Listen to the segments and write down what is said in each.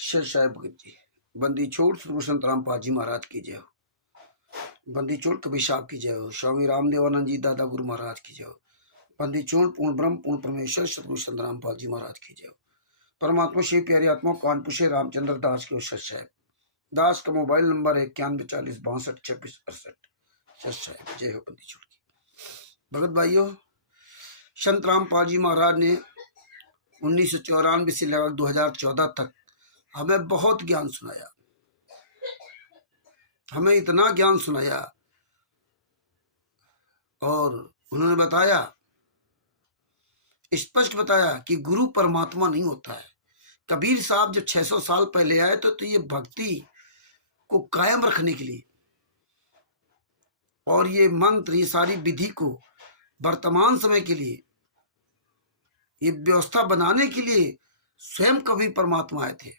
शत साहेब भगत जी। बंदी छोड़ श्री संत रामपाल जी महाराज की जय हो। बंदी छोड़ कबीर साहब की जय हो। स्वामी रामदेवानंद जी दादा गुरु महाराज की जय हो। बंदी छोड़ पूर्ण ब्रह्म पूर्ण परमेश्वर सतगुरु संत रामपाल जी महाराज की जय हो। परमात्मा श्री प्यारी आत्मा कानपुर से रामचंद्र दास के शत साहेब दास का मोबाइल नंबर है 9140622668। शत साहेब जय हो। बंदी छोड़ की भगत भाइयों, संत रामपाल जी महाराज ने 1994 से लगभग 2014 तक हमें बहुत ज्ञान सुनाया। हमें इतना ज्ञान सुनाया और उन्होंने बताया, स्पष्ट बताया कि गुरु परमात्मा नहीं होता है। कबीर साहब जब 600 साल पहले आए तो ये भक्ति को कायम रखने के लिए और ये मंत्र, ये सारी विधि को वर्तमान समय के लिए, ये व्यवस्था बनाने के लिए स्वयं कबीर परमात्मा आए थे।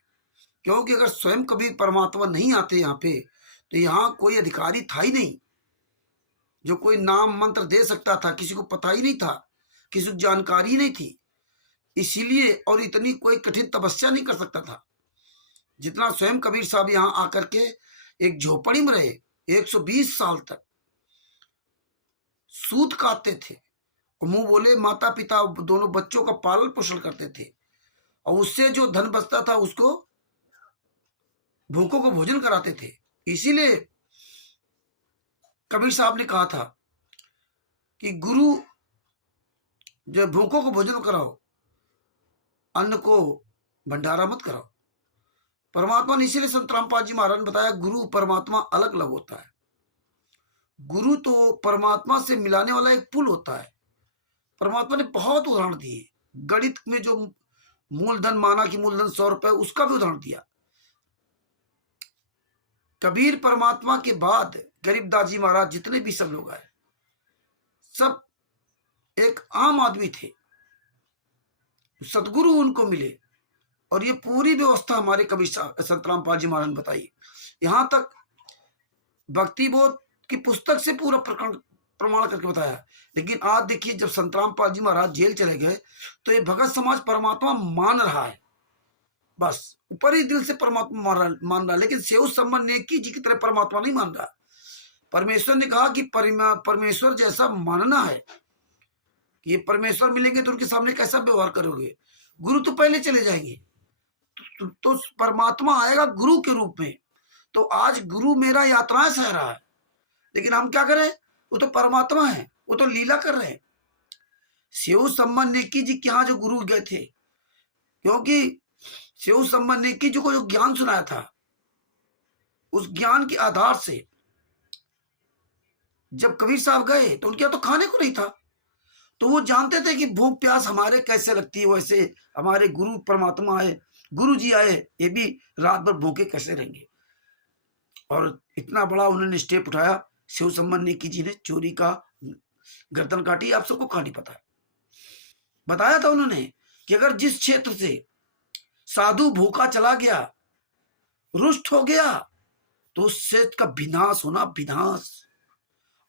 क्योंकि अगर स्वयं कबीर परमात्मा नहीं आते यहाँ पे तो यहाँ कोई अधिकारी था ही नहीं जो कोई नाम मंत्र दे सकता था। किसी को पता ही नहीं था, किसी को जानकारी नहीं थी, इसीलिए और इतनी कोई कठिन तपस्या नहीं कर सकता था जितना स्वयं कबीर साहब यहाँ आकर के एक झोपड़ी में रहे। 120 साल तक सूत काटते थे और मुंह बोले माता पिता दोनों बच्चों का पालन पोषण करते थे और उससे जो धन बचता था उसको भूखों को भोजन कराते थे। इसीलिए कबीर साहब ने कहा था कि गुरु जो भूखों को भोजन कराओ, अन्न को भंडारा मत कराओ। परमात्मा ने इसीलिए संत रामपाल जी महाराज ने बताया गुरु परमात्मा अलग अलग होता है। गुरु तो परमात्मा से मिलाने वाला एक पुल होता है। परमात्मा ने बहुत उदाहरण दिए। गणित में जो मूलधन माना कि मूलधन 100 रुपए, उसका भी उदाहरण दिया। कबीर परमात्मा के बाद गरीबदास जी महाराज जितने भी सब लोग आए, सब एक आम आदमी थे। सतगुरु उनको मिले और ये पूरी व्यवस्था हमारे कबीर संत रामपाल जी महाराज ने बताई। यहां तक भक्ति बोध की पुस्तक से पूरा प्रमाण करके बताया। लेकिन आज देखिए, जब संत रामपाल जी महाराज जेल चले गए तो ये भगत समाज परमात्मा मान रहा है, बस ऊपर ही दिल से परमात्मा मान रहा, लेकिन सेव संबंध नेकी जी की तरह परमात्मा नहीं मान रहा। परमेश्वर ने कहा कि परमेश्वर जैसा मानना है कि ये परमेश्वर मिलेंगे तो उनके सामने कैसा व्यवहार करोगे। गुरु तो पहले चले जाएंगे, तो परमात्मा आएगा गुरु के रूप में। तो आज गुरु मेरा यात्राएं सह रहा है, लेकिन हम क्या करें? वो तो परमात्मा है, वो तो लीला कर रहे हैं। सेव संबंध नेकी जी के यहाँ जो गुरु गए थे, क्योंकि सेव संबंध नेकी जी को जो ज्ञान सुनाया था, उस ज्ञान के आधार से जब कबीर साहब गए तो उनके यहाँ तो खाने को नहीं था, तो वो जानते थे कि भूख प्यास हमारे कैसे लगती है, वैसे हमारे गुरु परमात्मा आए, गुरु जी आए, ये भी रात भर भूखे कैसे रहेंगे। और इतना बड़ा उन्होंने स्टेप उठाया। शिव संबंध नेकी जी ने चोरी का गर्दन काटी। आप सबको कहानी पता है। बताया था उन्होंने कि अगर जिस क्षेत्र से साधु भूखा चला गया, रुष्ट हो गया, तो उस क्षेत्र का विनाश होना, विनाश।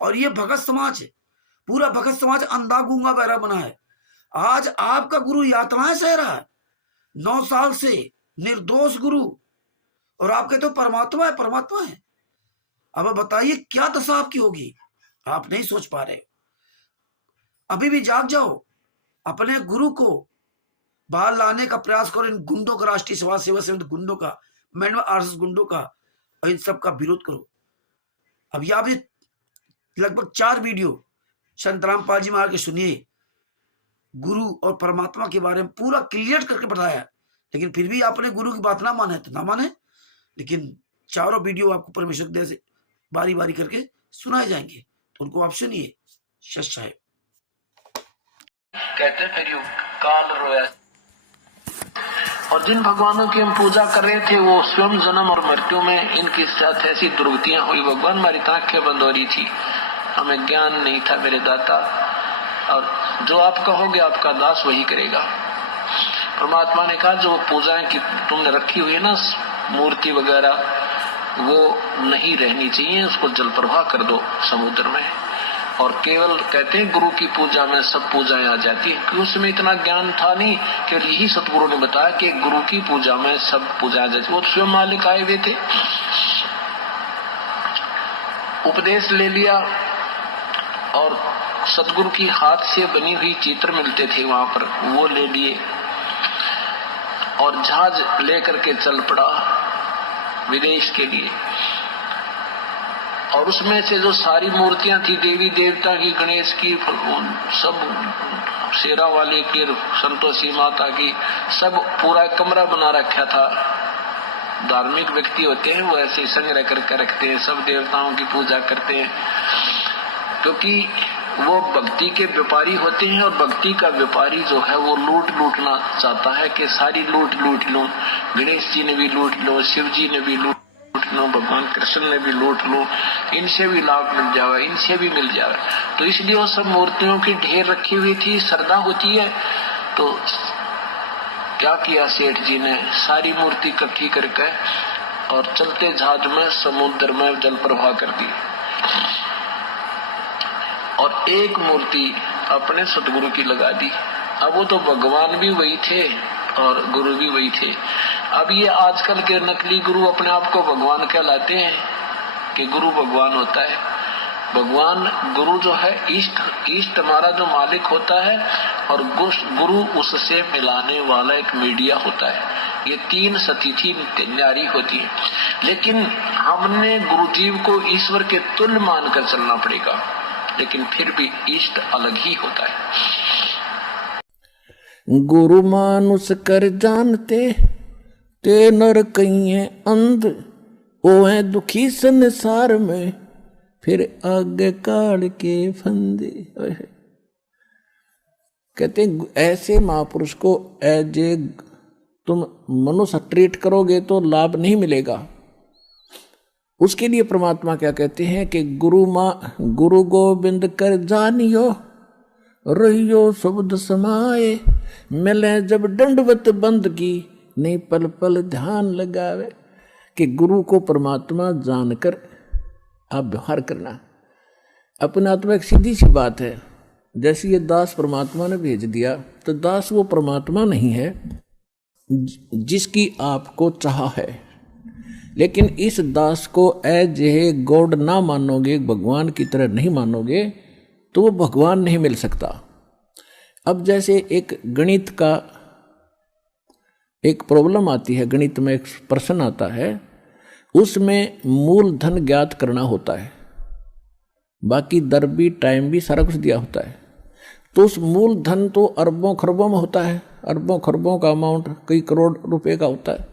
और ये भगत समाज, पूरा भगत समाज अंधा गूंगा बहरा बना है। आज आपका गुरु यातनाएं सह रहा है 9 साल से, निर्दोष गुरु, और आप कहते हो परमात्मा है, परमात्मा है। अब बताइए क्या दशा आपकी होगी? आप नहीं सोच पा रहे। अभी भी जाग जाओ, अपने गुरु को बाहर लाने का प्रयास करो। इन गुंडों का, राष्ट्रीय समाज सेवा समिति गुंडों का, मैंने आरएसएस गुंडों का, और इन सब का विरोध करो। अब यहाँ भी लगभग 4 वीडियो संत रामपाल जी महाराज के सुनिए। गुरु और परमात्मा के बारे में पूरा क्लियर करके बताया, लेकिन फिर भी आपने गुरु की बात ना माने तो ना माने, लेकिन चारों वीडियो आपको परमेश्वर की दया से बारी बारी करके सुनाए जाएंगे, तो उनको आप सुनिए। शत साहेब कहते थे कि काल रोया, और जिन भगवानों की हम पूजा कर रहे थे वो स्वयं जन्म और मृत्यु में इनके साथ ऐसी दुर्गतियां हुई। भगवान हमारी आंखें बंद हो रही थी, हमें ज्ञान नहीं था मेरे दाता, और जो आप कहोगे आपका दास वही करेगा। परमात्मा ने कहा जो पूजाएं की तुमने रखी हुई है ना, मूर्ति वगैरह, वो नहीं रहनी चाहिए, उसको जल प्रवाह कर दो समुद्र में। और केवल कहते हैं गुरु की पूजा में सब पूजाएं आ जाती है, क्योंकि उसमें इतना ज्ञान था नहीं। केवल यही सतगुरु ने बताया कि गुरु की पूजा में सब पूजा आ जाती। वो स्वयं मालिक आए हुए थे, उपदेश ले लिया और सतगुरु की हाथ से बनी हुई चित्र मिलते थे वहां पर, वो ले लिए और जहाज लेकर के चल पड़ा विदेश के लिए। और उसमें से जो सारी मूर्तियां थी देवी देवता की, गणेश की, सब शेरा वाले की, संतोषी माता की, सब पूरा कमरा बना रखा था। धार्मिक व्यक्ति होते हैं वो ऐसे संग्रह करके रखते हैं, सब देवताओं की पूजा करते हैं, क्योंकि वो भक्ति के व्यापारी होते हैं। और भक्ति का व्यापारी जो है वो लूटना चाहता है कि सारी लूट लो। गणेश जी ने भी लूट लो, शिव जी ने भी लूट लो, भगवान कृष्ण ने भी लूट लो, इनसे भी लाभ मिल जाए, इनसे भी मिल जाए। तो इसलिए वो सब मूर्तियों की ढेर रखी हुई थी, श्रद्धा होती है। तो क्या किया सेठ जी ने, सारी मूर्ति इकट्ठी करके और चलते जहाज में समुद्र में जल प्रवाह कर दी और एक मूर्ति अपने सतगुरु की लगा दी। अब वो तो भगवान भी वही थे और गुरु भी वही थे। अब ये आजकल के नकली गुरु अपने आप को भगवान कहलाते हैं कि गुरु भगवान होता है। भगवान गुरु जो है इष्ट हमारा जो मालिक होता है, और गुरु उससे मिलाने वाला एक मीडिया होता है। ये तीन सतिथि न्यारी होती है, लेकिन हमने गुरुजीव को ईश्वर के तुल्य मानकर चलना पड़ेगा, लेकिन फिर भी इष्ट अलग ही होता है। गुरु मानुष कर जानते ते नर कहिए अंध, ओ है दुखी संसार में फिर आगे काढ़ के फंदे। कहते ऐसे महापुरुष को एज ए तुम मनुष्य ट्रीट करोगे तो लाभ नहीं मिलेगा। उसके लिए परमात्मा क्या कहते हैं कि गुरु गोविंद कर जानियो, रहियो शब्द समाए, मिले जब दंडवत बंद की, नहीं पल पल ध्यान लगावे। कि गुरु को परमात्मा जानकर आप व्यवहार करना। अपने आत्मा एक सीधी सी बात है, जैसे ये दास परमात्मा ने भेज दिया, तो दास वो परमात्मा नहीं है जिसकी आपको चाह है। लेकिन इस दास को एज ए गॉड ना मानोगे, भगवान की तरह नहीं मानोगे, तो वो भगवान नहीं मिल सकता। अब जैसे एक गणित का एक प्रॉब्लम आती है, गणित में एक प्रश्न आता है, उसमें मूलधन ज्ञात करना होता है, बाकी दर भी टाइम भी सारा कुछ दिया होता है। तो उस मूलधन तो अरबों खरबों में होता है, अरबों खरबों का अमाउंट कई करोड़ रुपए का होता है।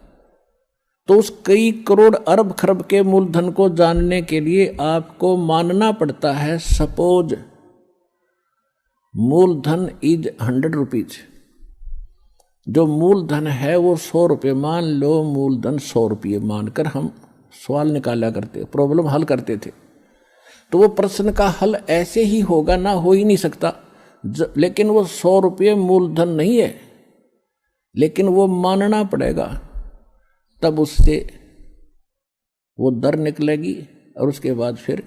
तो उस कई करोड़ अरब खरब के मूलधन को जानने के लिए आपको मानना पड़ता है सपोज मूलधन इज 100 रुपीज। जो मूलधन है वो 100 रुपये, मान लो मूलधन 100 रुपये मानकर हम सवाल निकाला करते, प्रॉब्लम हल करते थे। तो वो प्रश्न का हल ऐसे ही होगा ना, हो ही नहीं सकता। लेकिन वो 100 रुपये मूलधन नहीं है, लेकिन वो मानना पड़ेगा, तब उससे वो दर निकलेगी और उसके बाद फिर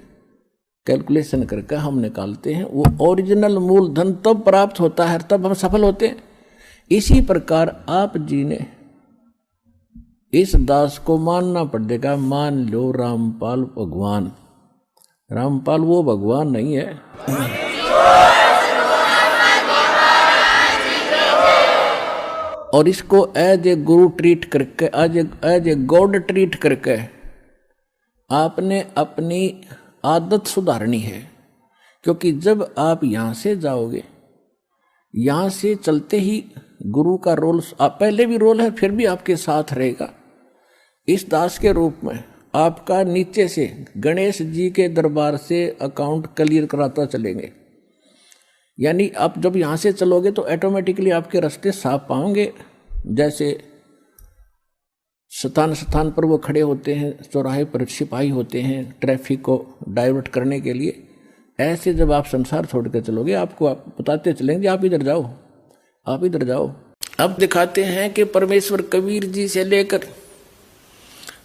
कैलकुलेशन करके हम निकालते हैं। वो ओरिजिनल मूलधन तब प्राप्त होता है, तब हम सफल होते हैं। इसी प्रकार आप जी ने इस दास को मानना पड़ेगा। मान लो रामपाल भगवान, रामपाल वो भगवान नहीं है। और इसको एज ए गुरु ट्रीट करके, एज ए गॉड ट्रीट करके आपने अपनी आदत सुधारनी है। क्योंकि जब आप यहाँ से जाओगे, यहाँ से चलते ही गुरु का रोल पहले भी रोल है, फिर भी आपके साथ रहेगा। इस दास के रूप में आपका नीचे से गणेश जी के दरबार से अकाउंट क्लियर कराता चलेंगे। यानी आप जब यहाँ से चलोगे तो ऑटोमेटिकली आपके रास्ते साफ पाओगे। जैसे स्थान स्थान पर वो खड़े होते हैं, चौराहे पर सिपाही होते हैं ट्रैफिक को डाइवर्ट करने के लिए, ऐसे जब आप संसार छोड़ कर चलोगे आपको आप बताते चलेंगे आप इधर जाओ, आप इधर जाओ। अब दिखाते हैं कि परमेश्वर कबीर जी से लेकर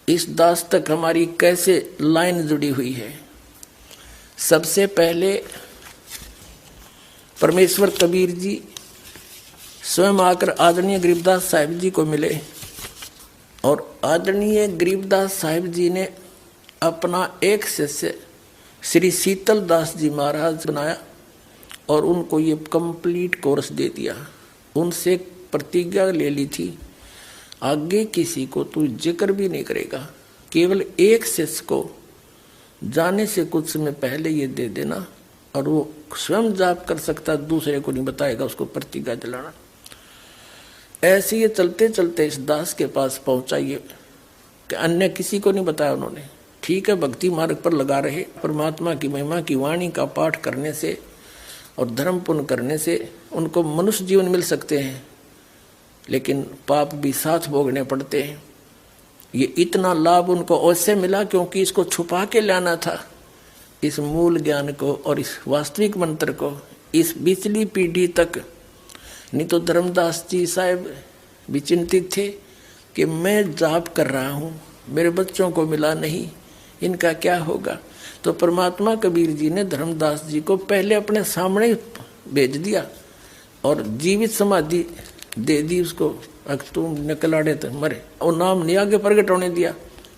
इस दास तक हमारी कैसे लाइन जुड़ी हुई है। सबसे पहले परमेश्वर कबीर जी स्वयं आकर आदरणीय गरीबदास साहिब जी को मिले और आदरणीय गरीबदास साहिब जी ने अपना एक शिष्य श्री शीतल दास जी महाराज बनाया और उनको ये कंप्लीट कोर्स दे दिया। उनसे प्रतिज्ञा ले ली थी, आगे किसी को तू जिक्र भी नहीं करेगा, केवल एक शिष्य को जाने से कुछ समय पहले ये दे देना और वो स्वयं जाप कर सकता, दूसरे को नहीं बताएगा, उसको प्रतिज्ञा दिलाना। ऐसे ये चलते चलते इस दास के पास पहुंचा, ये कि अन्य किसी को नहीं बताया उन्होंने। ठीक है, भक्ति मार्ग पर लगा रहे, परमात्मा की महिमा की वाणी का पाठ करने से और धर्म पुण्य करने से उनको मनुष्य जीवन मिल सकते हैं, लेकिन पाप भी साथ भोगने पड़ते हैं। ये इतना लाभ उनको ऐसे मिला क्योंकि इसको छुपा के लाना था, इस मूल ज्ञान को और इस वास्तविक मंत्र को इस पिछली पीढ़ी तक। नहीं तो धर्मदास जी साहब भी चिंतित थे कि मैं जाप कर रहा हूँ, मेरे बच्चों को मिला नहीं, इनका क्या होगा। तो परमात्मा कबीर जी ने धर्मदास जी को पहले अपने सामने भेज दिया और जीवित समाधि दे दी उसको। अगर तुम निकलाड़े तो मरे, और नाम नहीं आगे प्रकट होने दिया।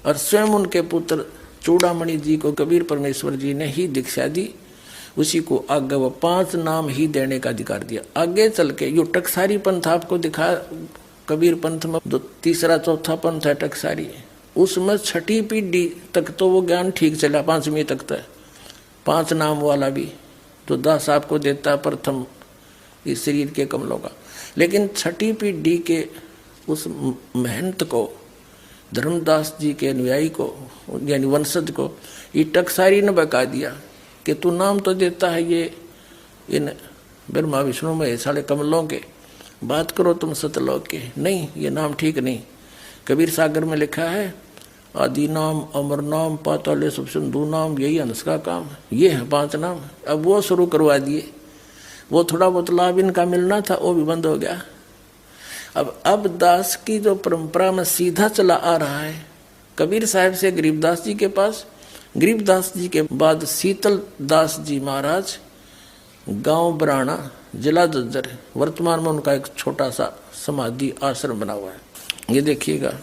और स्वयं उनके पुत्र चूड़ामणि जी को कबीर परमेश्वर जी ने ही दीक्षा दी, उसी को आगे वो 5 नाम ही देने का अधिकार दिया। आगे चल के यो टकसारी पंथ आपको दिखा, कबीर पंथ में जो तीसरा चौथा पंथ है टकसारी, उसमें 6ठी पीढ़ी तक तो वो ज्ञान ठीक चला, 5वीं तक तो 5 नाम वाला भी तो दास आपको देता प्रथम इस शरीर के कमलों का। लेकिन 6ठी पीढ़ी के उस महंत को, धर्मदास जी के अनुयायी को यानी वंशज को, ये टकसारी ने बका दिया कि तू नाम तो देता है ये इन ब्रह्मा विष्णु में साले कमलों के, बात करो तुम सतलोक के। नहीं, ये नाम ठीक नहीं। कबीर सागर में लिखा है आदि नाम, अमर नाम, पाताले सब सिंधु नाम, यही हंस का काम। ये है 5 नाम। अब वो शुरू करवा दिए, वो थोड़ा बहुत लाभ इनका मिलना था वो भी बंद हो गया। अब दास की जो परंपरा में सीधा चला आ रहा है, कबीर साहब से गरीबदास जी के पास, गरीबदास जी के बाद शीतल दास जी महाराज, गांव बराना, जिला जज्जर। वर्तमान में उनका एक छोटा सा समाधि आश्रम बना हुआ है। ये देखिएगा,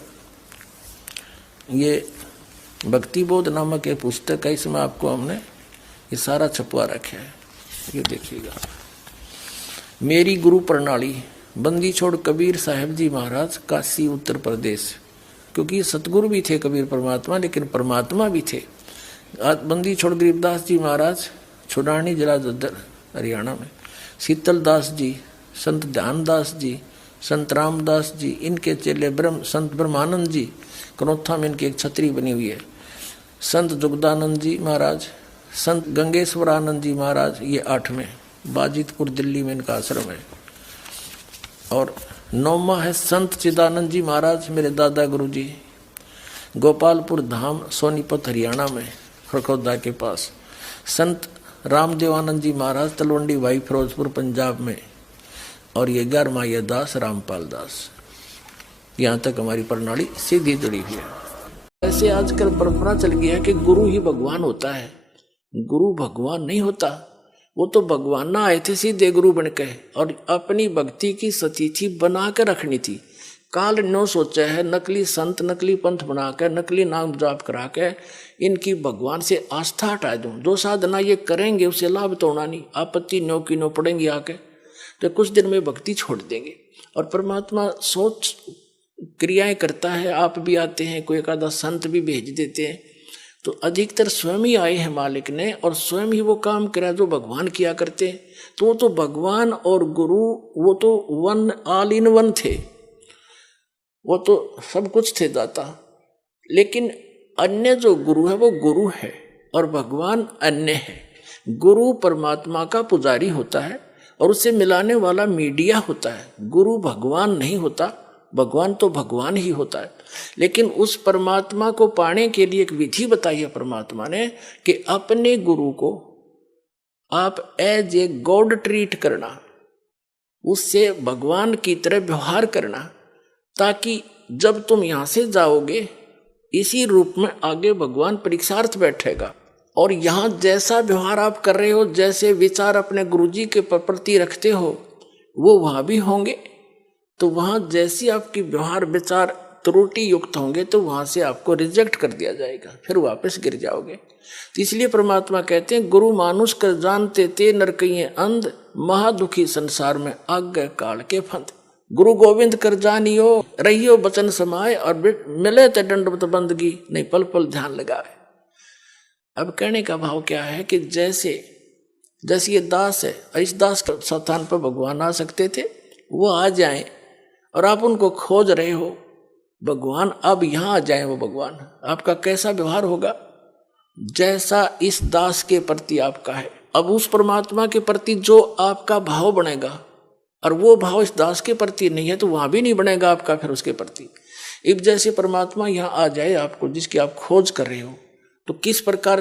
ये भक्ति बोध नामक एक पुस्तक है, इसमें आपको हमने ये सारा छपवा रखा है। ये देखिएगा, मेरी गुरु प्रणाली, बंदी छोड़ कबीर साहब जी महाराज, काशी उत्तर प्रदेश। क्योंकि सतगुरु भी थे कबीर परमात्मा, लेकिन परमात्मा भी थे। बंदी छोड़ गरीबदास जी महाराज, छुड़ानी जिला जज्जर हरियाणा में। शीतल दास जी, संत ध्यानदास जी, संत रामदास जी, इनके चेले संत ब्रह्मानंद जी, कनौथा में इनकी एक छतरी बनी हुई है। संत जुगदानंद जी महाराज, संत गंगेश्वरानंद जी महाराज, ये 8वें, बाजितपुर दिल्ली में इनका आश्रम है। और 9वां है संत चिदानंद जी महाराज, मेरे दादा गुरु जी, गोपालपुर धाम, सोनीपत हरियाणा में, खड़खौदा के पास। संत रामदेवानंद जी महाराज, तलवंडी भाई, फिरोजपुर पंजाब में। और ये 11वां ये दास रामपाल दास। यहाँ तक हमारी प्रणाली सीधी जुड़ी हुई है। ऐसे आजकल परंपरा चल गई है कि गुरु ही भगवान होता है। गुरु भगवान नहीं होता, वो तो भगवान ना आए थे सीधे गुरु बन के, और अपनी भक्ति की सतिथि बना के रखनी थी। काल नो सोचा है नकली संत, नकली पंथ बना के, नकली नाम जाप करा के इनकी भगवान से आस्था हटा दूं। जो साधना ये करेंगे उससे लाभ तो होना नहीं, आपत्ति नो की नो पड़ेंगी आके, तो कुछ दिन में भक्ति छोड़ देंगे। और परमात्मा सोच क्रियाएं करता है, आप भी आते हैं, कोई एक आधा संत भी भेज देते हैं, तो अधिकतर स्वयं ही आए हैं मालिक ने, और स्वयं ही वो काम करा जो भगवान किया करते हैं। तो वो तो भगवान और गुरु, वो तो वन, ऑल इन वन थे, वो तो सब कुछ थे दाता। लेकिन अन्य जो गुरु है वो गुरु है और भगवान अन्य है। गुरु परमात्मा का पुजारी होता है और उससे मिलाने वाला मीडिया होता है। गुरु भगवान नहीं होता, भगवान तो भगवान ही होता है। लेकिन उस परमात्मा को पाने के लिए एक विधि बताई है परमात्मा ने कि अपने गुरु को आप एज ए गॉड ट्रीट करना, उससे भगवान की तरह व्यवहार करना, ताकि जब तुम यहां से जाओगे इसी रूप में आगे भगवान परीक्षार्थ बैठेगा और यहाँ जैसा व्यवहार आप कर रहे हो, जैसे विचार अपने गुरुजी के प्रति रखते हो, वो वहाँ भी होंगे। तो वहाँ जैसी आपकी व्यवहार विचार त्रुटि युक्त होंगे तो वहाँ से आपको रिजेक्ट कर दिया जाएगा, फिर वापस गिर जाओगे। तो इसलिए परमात्मा कहते हैं, गुरु मानुष कर जानते ते नरकइये अंध, महादुखी संसार में आज्ञा काल के फंद। गुरु गोविंद कर जानियो, रहियो बचन समाए, और मिले ते दंडवत बंदगी, नहीं पल पल ध्यान लगाए। अब कहने का भाव क्या है कि जैसे ये दास है, इस दास के स्थान पर भगवान आ सकते थे, वो आ जाएं, और आप उनको खोज रहे हो, भगवान अब यहाँ आ जाए। वो भगवान आपका कैसा व्यवहार होगा, जैसा इस दास के प्रति आपका है। अब उस परमात्मा के प्रति जो आपका भाव बनेगा, और वो भाव इस दास के प्रति नहीं है, तो वहां भी नहीं बनेगा आपका फिर उसके प्रति। अब जैसे परमात्मा यहाँ आ जाए आपको, जिसकी आप खोज कर रहे हो, तो किस प्रकार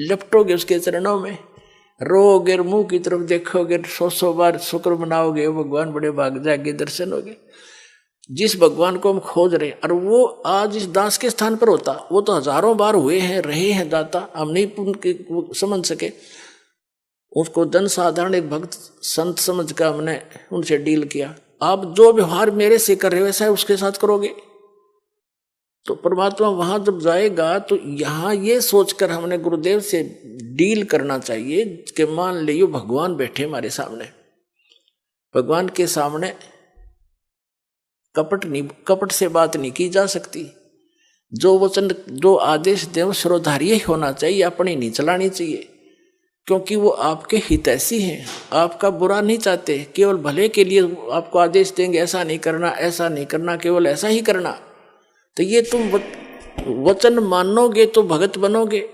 लपटोगे उसके चरणों में, रोगे, मुंह की तरफ देखोगे, 100 बार शुक्र मनाओगे, भगवान बड़े भाग जागे, दर्शन होगे। जिस भगवान को हम खोज रहे हैं, और वो आज इस दास के स्थान पर होता, वो तो हजारों बार हुए हैं, रहे हैं दाता, हम नहीं समझ सके। उसको जन साधारण एक भक्त संत समझ कर हमने उनसे डील किया। आप जो व्यवहार मेरे से कर रहे हो वैसा उसके साथ करोगे, तो परमात्मा वहां जब जाएगा, तो यहाँ ये सोचकर हमने गुरुदेव से डील करना चाहिए कि मान लियो भगवान बैठे हमारे सामने, भगवान के सामने कपट से बात नहीं की जा सकती। जो वचन, जो आदेश देव श्रोधार्य होना चाहिए, अपनी नहीं चलानी चाहिए, क्योंकि वो आपके हितैषी हैं, आपका बुरा नहीं चाहते, केवल भले के लिए आपको आदेश देंगे, ऐसा नहीं करना, ऐसा नहीं करना, केवल ऐसा ही करना। तो ये तुम वचन मानोगे तो भगत बनोगे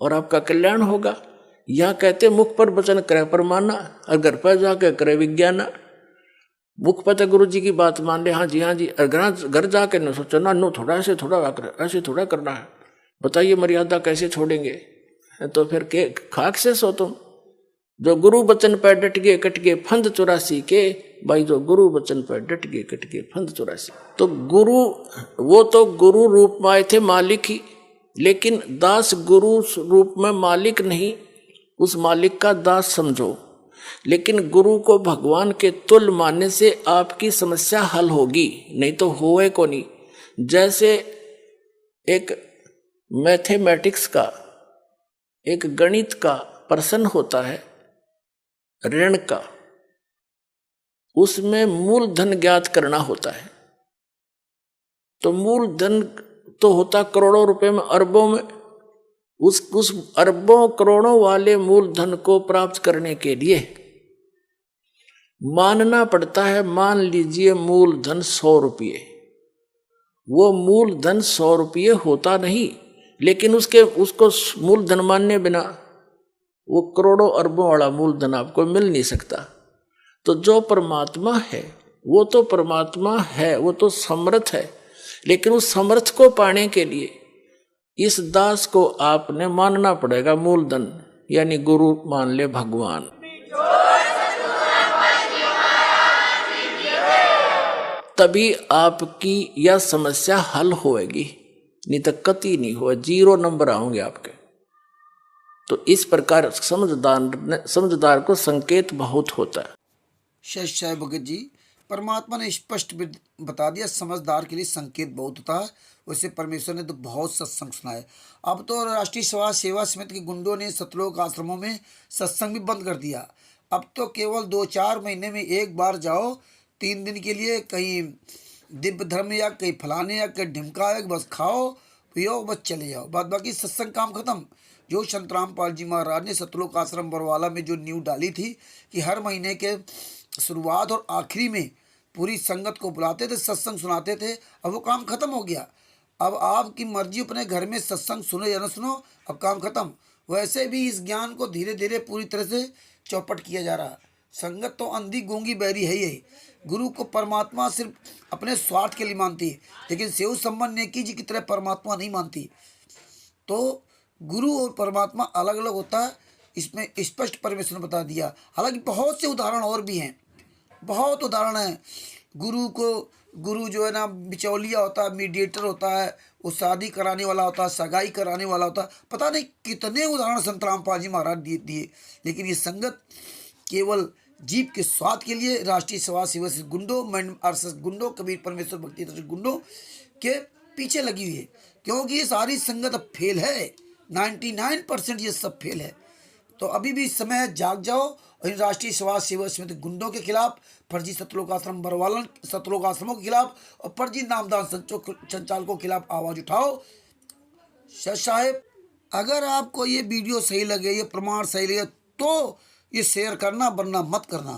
और आपका कल्याण होगा। यहाँ कहते मुख पर वचन करे परमाना, और घर पर जाकर करे विज्ञाना। मुख पर तो गुरु जी की बात मान ले, हाँ जी हाँ जी, घर जाकर न सोचो ना, नो थोड़ा ऐसे थोड़ा करना है, बताइए मर्यादा कैसे छोड़ेंगे, तो फिर के खाक से सो तुम। जो गुरु बचन पर डट गए कट गए फंद 84 के, भाई जो गुरु बचन पर डट गए कट गए फंद 84। तो गुरु, वो तो गुरु रूप में आए थे मालिक ही, लेकिन दास गुरु रूप में मालिक नहीं, उस मालिक का दास समझो। लेकिन गुरु को भगवान के तुल्य मानने से आपकी समस्या हल होगी, नहीं तो होए को नहीं। जैसे एक मैथमेटिक्स का, एक गणित का प्रश्न होता है ऋण का, उसमें मूलधन ज्ञात करना होता है। तो मूलधन तो होता करोड़ों रुपए में, अरबों में। उस अरबों करोड़ों वाले मूलधन को प्राप्त करने के लिए मानना पड़ता है, मान लीजिए मूलधन 100 रुपये। वो मूलधन 100 रुपये होता नहीं, लेकिन उसको मूलधन मानने बिना वो करोड़ों अरबों वाला मूलधन आपको मिल नहीं सकता। तो जो परमात्मा है वो तो परमात्मा है, वो तो समर्थ है, लेकिन उस समर्थ को पाने के लिए इस दास को आपने मानना पड़ेगा मूलधन, यानी गुरु मान ले भगवान। तभी आपकी यह समस्या हल होएगी, नहीं तो कति नहीं हुआ, 0 नंबर आओगे आपके। तो इस प्रकार समझदार को संकेत बहुत होता है। शेष भगत जी, परमात्मा ने स्पष्ट बता दिया, समझदार के लिए संकेत बहुत होता है। वैसे परमेश्वर ने तो बहुत सत्संग सुनाए। अब तो राष्ट्रीय समाज सेवा समिति के गुंडों ने सतलोक आश्रमों में सत्संग भी बंद कर दिया। अब तो केवल 2-4 महीने में एक बार जाओ, 3 दिन के लिए कहीं दिव्य धर्म या कहीं फलाने या कहीं ढिमका, बस खाओ पियो बस चले जाओ, बाद बाकी सत्संग काम खत्म। जो संत रामपाल जी महाराज ने सतलोक आश्रम बरवाला में जो नींव डाली थी कि हर महीने के शुरुआत और आखिरी में पूरी संगत को बुलाते थे, सत्संग सुनाते थे, अब वो काम खत्म हो गया। अब आपकी मर्जी, अपने घर में सत्संग सुनो या न सुनो, अब काम खत्म। वैसे भी इस ज्ञान को धीरे धीरे पूरी तरह से चौपट किया जा रहा। संगत तो अंधी गूंगी बहरी है ही। गुरु को परमात्मा सिर्फ अपने स्वार्थ के लिए मानती है, लेकिन सेव संबंध नेकी जी की तरह परमात्मा नहीं मानती। तो गुरु और परमात्मा अलग अलग होता है, इसमें स्पष्ट परमेश्वर ने बता दिया। हालांकि बहुत से उदाहरण और भी हैं, बहुत उदाहरण हैं। गुरु को गुरु जो है ना बिचौलिया होता है, मीडिएटर होता है, वो शादी कराने वाला होता है, सगाई कराने वाला होता है, पता नहीं कितने उदाहरण संत रामपाल जी महाराज दिए। लेकिन ये संगत केवल जीव के स्वाद के लिए राष्ट्रीय समाज सेवा से गुंडों, आरएसएस गुंडों, कबीर परमेश्वर भक्ति गुंडों के पीछे लगी हुई है, क्योंकि ये सारी संगत अब फेल है। 99% ये सब फेल है। तो अभी भी समय है, जाग जाओ और इन राष्ट्रीय समाज सेवा समिति गुंडों के खिलाफ, फर्जी सतलोक आश्रम बरवालन सतलोक आश्रमों के खिलाफ और फर्जी नामदान संचालकों के खिलाफ आवाज उठाओ। साहेब, अगर आपको ये वीडियो सही लगे, ये प्रमाण सही लगे तो ये शेयर करना, वरना मत करना।